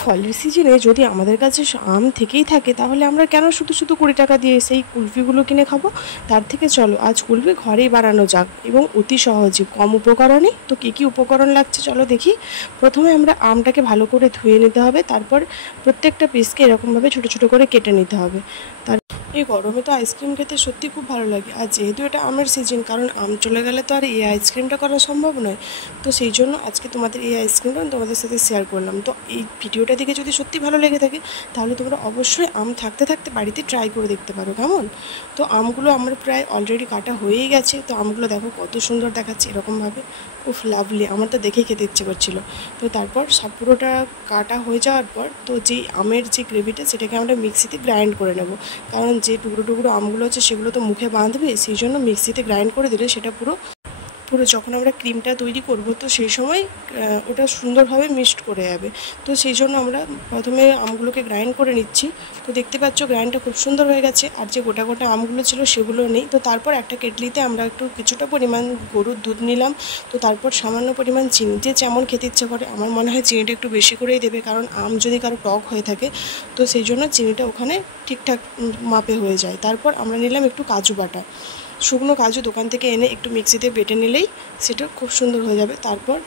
ফলের সিজনে যদি আমাদের কাছে আম থেকেই থাকে তাহলে আমরা কেন শুধু শুধু 20 টাকা দিয়ে সেই কুলফিগুলো কিনে খাবো? তার থেকে চলো আজ কুলফি ঘরেই বানানো যাক এবং অতি সহজে কম উপকরণে। তো কী কী উপকরণ লাগছে চলো দেখি। প্রথমে আমরা আমটাকে ভালো করে ধুয়ে নিতে হবে, তারপর প্রত্যেকটা পিসকে এরকমভাবে ছোটো ছোটো করে কেটে নিতে হবে। এই গরমে তো আইসক্রিম খেতে সত্যি খুব ভালো লাগে, আর যেহেতু এটা আমের সিজন, কারণ আম চলে গেলে তো আর এই আইসক্রিমটা করা সম্ভব নয়। তো সেই জন্য আজকে তোমাদের এই আইসক্রিমটা আমি তোমাদের সাথে শেয়ার করলাম। তো এই ভিডিওটা দেখে যদি সত্যি ভালো লেগে থাকে তাহলে তোমরা অবশ্যই আম থাকতে থাকতে বাড়িতে ট্রাই করে দেখতে পারো কেমন। তো আমগুলো আমার প্রায় অলরেডি কাটা হয়েই গেছে। তো আমগুলো দেখো কত সুন্দর দেখাচ্ছে এরকমভাবে, খুব লাভলি, আমার তো দেখেই খেতে ইচ্ছে করছিলো। তো তারপর সব পুরোটা কাটা হয়ে যাওয়ার পর তো যেই আমের যে গ্রেভিটা সেটাকে আমরা মিক্সিতে গ্রাইন্ড করে নেব, কারণ যে টুকরো টুকরো আমগুলো আছে সেগুলো তো মুখে বাঁধবে, সেই জন্য মিক্সিতে গ্রাইন্ড করে দিলে সেটা পুরো যখন আমরা ক্রিমটা তৈরি করব তো সেই সময় ওটা সুন্দরভাবে মিক্সড করে যাবে। তো সেই জন্য আমরা প্রথমে আমগুলোকে গ্রাইন্ড করে নিচ্ছি। তো দেখতে পাচ্ছ গ্রাইন্ডটা খুব সুন্দর হয়ে গেছে, আর যে গোটা গোটা আমগুলো ছিল সেগুলো নেই। তো তারপর একটা কেটলিতে আমরা একটু কিছুটা পরিমাণ গরুর দুধ নিলাম। তো তারপর সামান্য পরিমাণ চিনি, যে যেমন খেতে ইচ্ছা করে, আমার মনে হয় চিনিটা একটু বেশি করেই দেবে, কারণ আম যদি কারো টক হয়ে থাকে তো সেই জন্য চিনিটা ওখানে ঠিকঠাক মাপে হয়ে যায়। তারপর আমরা নিলাম একটু কাজু বাটা, শুকনো কাজু দোকান থেকে এনে একটু মিক্সিতে বেটে নিলেই সেটা খুব সুন্দর হয়ে যাবে। তারপর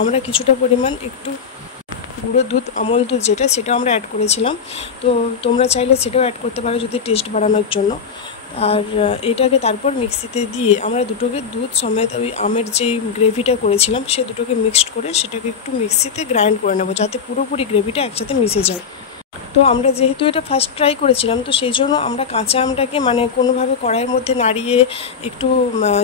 আমরা কিছুটা পরিমাণ একটু গুঁড়ো দুধ, আমল দুধ যেটা, সেটাও আমরা অ্যাড করেছিলাম। তো তোমরা চাইলে সেটাও অ্যাড করতে পারো যদি টেস্ট বাড়ানোর জন্য। আর এটাকে তারপর মিক্সিতে দিয়ে আমরা দুটোকে দুধ সমেত ওই আমের যেই গ্রেভিটা করেছিলাম সে দুটোকে মিক্সড করে সেটাকে একটু মিক্সিতে গ্রাইন্ড করে নেবো, যাতে পুরোপুরি গ্রেভিটা একসাথে মিশে যায়। তো আমরা যেহেতু এটা ফার্স্ট ট্রাই করেছিলাম তো সেই জন্য আমরা কাঁচা আমটাকে মানে কোনোভাবে কড়াইয়ের মধ্যে নাড়িয়ে একটু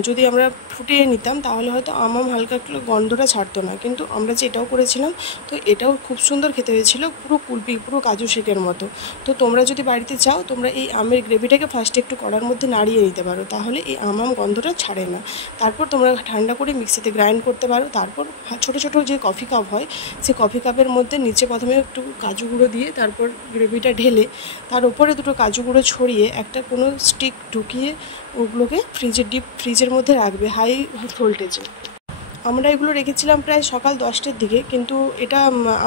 যদি আমরা ফুটিয়ে নিতাম তাহলে হয়তো আম হালকা একটু গন্ধটা ছাড়তো না, কিন্তু আমরা যে এটাও করেছিলাম তো এটাও খুব সুন্দর খেতে হয়েছিল, পুরো কুলফি, পুরো কাজু শেকের মতো। তো তোমরা যদি বাড়িতে চাও তোমরা এই আমের গ্রেভিটাকে ফার্স্টে একটু কড়ার মধ্যে নাড়িয়ে নিতে পারো, তাহলে এই আম গন্ধটা ছাড়ে না। তারপর তোমরা ঠান্ডা করে মিক্সিতে গ্রাইন্ড করতে পারো। তারপর ছোটো ছোটো যে কফি কাপ হয় সেই কফি কাপের মধ্যে নিচে প্রথমে একটু কাজু গুঁড়ো দিয়ে তারপর গ্রেভিটা ঢেলে তার উপরে দুটো কাজু গুঁড়ো ছড়িয়ে একটা কোনো স্টিক ঢুকিয়ে ওগুলোকে ডিপ ফ্রিজের মধ্যে রাখবে হাই ভোল্টেজে। আমরা এগুলো রেখেছিলাম প্রায় সকাল 10টার দিকে, কিন্তু এটা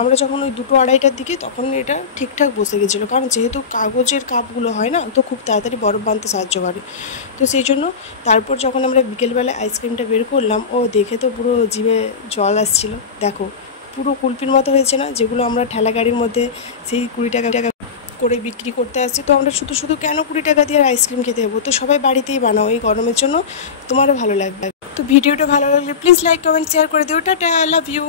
আমরা যখন ওই 2-2:30টার দিকে তখন এটা ঠিকঠাক বসে গেছিলো, কারণ যেহেতু কাগজের কাপগুলো হয় না তো খুব তাড়াতাড়ি বরফ বাঁধতে সাহায্য করে। তো সেই জন্য তারপর যখন আমরা বিকেলবেলায় আইসক্রিমটা বের করলাম, ও দেখে তো পুরো জিভে জল আসছিল। দেখো পুরো কুলপির মতো হয়েছে না, যেগুলো আমরা ঠেলা গাড়ির মধ্যে সেই 20 টাকা করে বিক্রি করতে আসছি। তো আমরা শুধু শুধু কেন 20 টাকা দিয়ে আইসক্রিম খেতে যাবো? তো সবাই বাড়িতেই বানাও, এই গরমের জন্য তোমারও ভালো লাগবে। তো ভিডিওটা ভালো লাগলে প্লিজ লাইক, কমেন্ট, শেয়ার করে দিও। Tata, I love you.